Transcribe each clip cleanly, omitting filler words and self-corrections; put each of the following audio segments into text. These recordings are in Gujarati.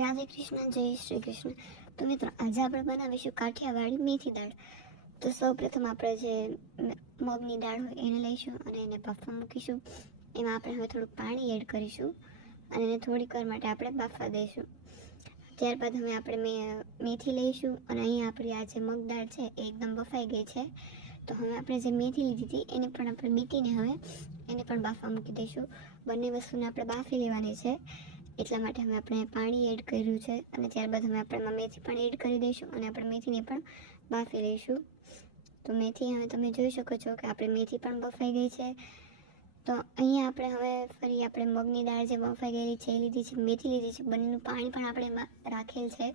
રાધે કૃષ્ણ, જય શ્રી કૃષ્ણ. તો મિત્રો, આજે આપણે બનાવીશું કાઠિયાવાડી મેથી દાળ. તો સૌપ્રથમ આપણે જે મગની દાળ હોય એને લઈશું અને એને બાફવા મૂકીશું. એમાં આપણે હવે થોડુંક પાણી એડ કરીશું અને એને થોડીક વાર માટે આપણે બાફવા દઈશું. ત્યારબાદ હવે આપણે મેથી લઈશું અને અહીંયા આપણી આ જે મગ દાળ છે એ એકદમ બફાઈ ગઈ છે. તો હવે આપણે જે મેથી લીધી હતી એને પણ આપણે બીટીને હવે એને પણ બાફવા મૂકી દઈશું. બંને વસ્તુને આપણે બાફી લેવાની છે, એટલા માટે હવે આપણે પાણી એડ કર્યું છે અને ત્યારબાદ હવે આપણે એમાં મેથી પણ એડ કરી દઈશું અને આપણે મેથીને પણ બાફી લઈશું. તો મેથી હવે તમે જોઈ શકો છો કે આપણી મેથી પણ બફાઈ ગઈ છે. તો અહીંયા આપણે હવે ફરી આપણે મગની દાળ જે બફાઈ ગયેલી છે એ લીધી છે, મેથી લીધી છે, બંનેનું પાણી પણ આપણે એમાં રાખેલ છે.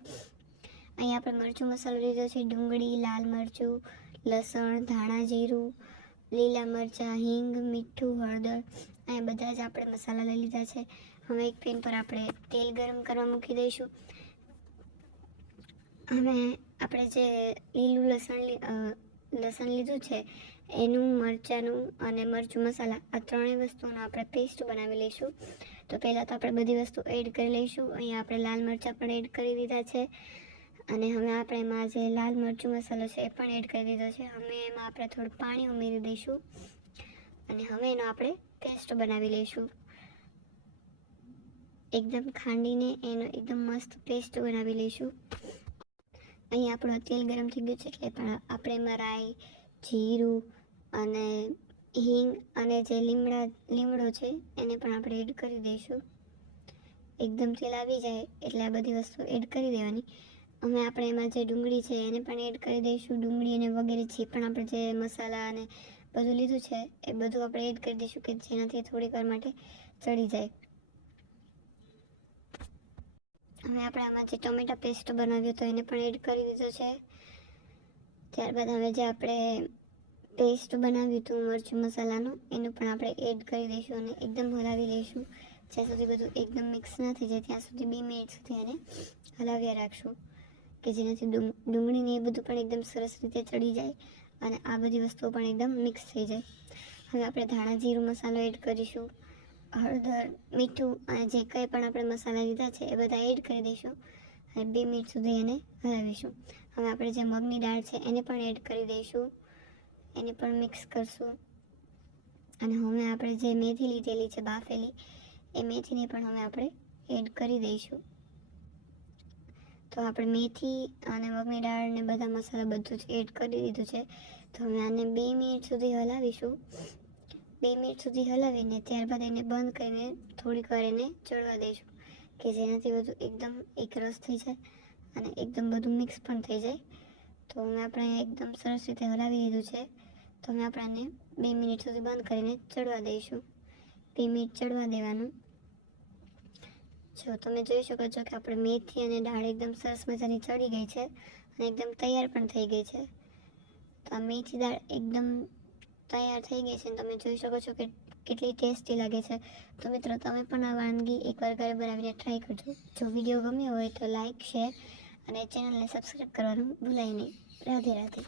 અહીંયા આપણે મરચું મસાલો લીધો છે, ડુંગળી, લાલ મરચું, લસણ, ધાણા જીરું, લીલા મરચાં, હિંગ, મીઠું, હળદર, અહીંયા બધા જ આપણે મસાલા લઈ લીધા છે. હવે એક પેન પર આપણે તેલ ગરમ કરવા મૂકી દઈશું. હવે આપણે જે લીલું લસણ લીધું છે એનું, મરચાંનું અને મરચું મસાલા આ ત્રણેય વસ્તુનો આપણે પેસ્ટ બનાવી લઈશું. તો પહેલાં તો આપણે બધી વસ્તુ એડ કરી લઈશું. અહીંયા આપણે લાલ મરચાં પણ એડ કરી દીધા છે અને હવે આપણે એમાં જે લાલ મરચું મસાલો છે એ પણ એડ કરી દીધો છે. હવે એમાં આપણે થોડું પાણી ઉમેરી દઈશું અને હવે એનો આપણે પેસ્ટ બનાવી લઈશું. એકદમ ખાંડીને એનો એકદમ મસ્ત પેસ્ટ બનાવી લઈશું. અહીં આપણું તેલ ગરમ થઈ ગયું છે એટલે પણ આપણે એમાં રાઈ, જીરું અને હિંગ અને જે લીમડો છે એને પણ આપણે એડ કરી દઈશું. એકદમ તેલ આવી જાય એટલે આ બધી વસ્તુ એડ કરી દેવાની. હવે આપણે એમાં જે ડુંગળી છે એને પણ એડ કરી દઈશું. ડુંગળી અને વગેરે જે પણ આપણે જે મસાલા અને બધું લીધું છે એ બધું આપણે એડ કરી દઈશું કે જેનાથી થોડીક વાર માટે ચડી જાય. હવે આપણે આમાં જે ટોમેટા પેસ્ટ બનાવ્યો હતો એને પણ એડ કરી દીધો છે. ત્યારબાદ હવે જે આપણે પેસ્ટ બનાવ્યું હતું મરચું મસાલાનું એનું પણ આપણે એડ કરી દઈશું અને એકદમ હલાવી લઈશું. જ્યાં સુધી બધું એકદમ મિક્સ ના થઈ જાય ત્યાં સુધી 2 મિનિટ સુધી એને હલાવ્યા રાખશું કે જેનાથી ડુંગળીને એ બધું પણ એકદમ સરસ રીતે ચડી જાય અને આ બધી વસ્તુઓ પણ એકદમ મિક્સ થઈ જાય. હવે આપણે ધાણા જીરું મસાલો એડ કરીશું, હળદર, મીઠું અને જે કંઈ પણ આપણે મસાલા લીધા છે એ બધા એડ કરી દઈશું અને 2 મિનિટ સુધી એને હલાવીશું. હવે આપણે જે મગની દાળ છે એને પણ એડ કરી દઈશું, એને પણ મિક્સ કરશું અને હવે આપણે જે મેથી લીધેલી છે બાફેલી એ મેથીને પણ હવે આપણે એડ કરી દઈશું. તો આપણે મેથી અને મગની દાળ ને બધા મસાલા બધું જ એડ કરી દીધું છે. તો હવે આને 2 મિનિટ સુધી હલાવીશું. 2 મિનિટ સુધી હલાવીને ત્યારબાદ એને બંધ કરીને થોડીક વાર એને ચડવા દઈશું કે જેનાથી બધું એકદમ એકરસ થઈ જાય અને એકદમ બધું મિક્સ પણ થઈ જાય. તો હવે આપણે એકદમ સરસ રીતે હલાવી દીધું છે. તો હવે આપણે આને 2 મિનિટ સુધી બંધ કરીને ચડવા દઈશું. 2 મિનિટ ચડવા દેવાનું. જો તમે જોઈ શકો છો કે આપણે મેથી અને દાળ એકદમ સરસ મજાની ચડી ગઈ છે અને એકદમ તૈયાર પણ થઈ ગઈ છે. તો આ મેથી દાળ એકદમ તૈયાર થઈ ગઈ છે. તમે જોઈ શકો છો કે કેટલી ટેસ્ટી લાગે છે. તો મિત્રો, તમે પણ આ વાનગી એકવાર ઘરે બનાવીને ટ્રાય કરજો. જો વિડીયો ગમ્યો હોય તો લાઈક, શેર અને ચેનલને સબસ્ક્રાઈબ કરવાનું ભૂલાય નહીં. રાધે રાધે.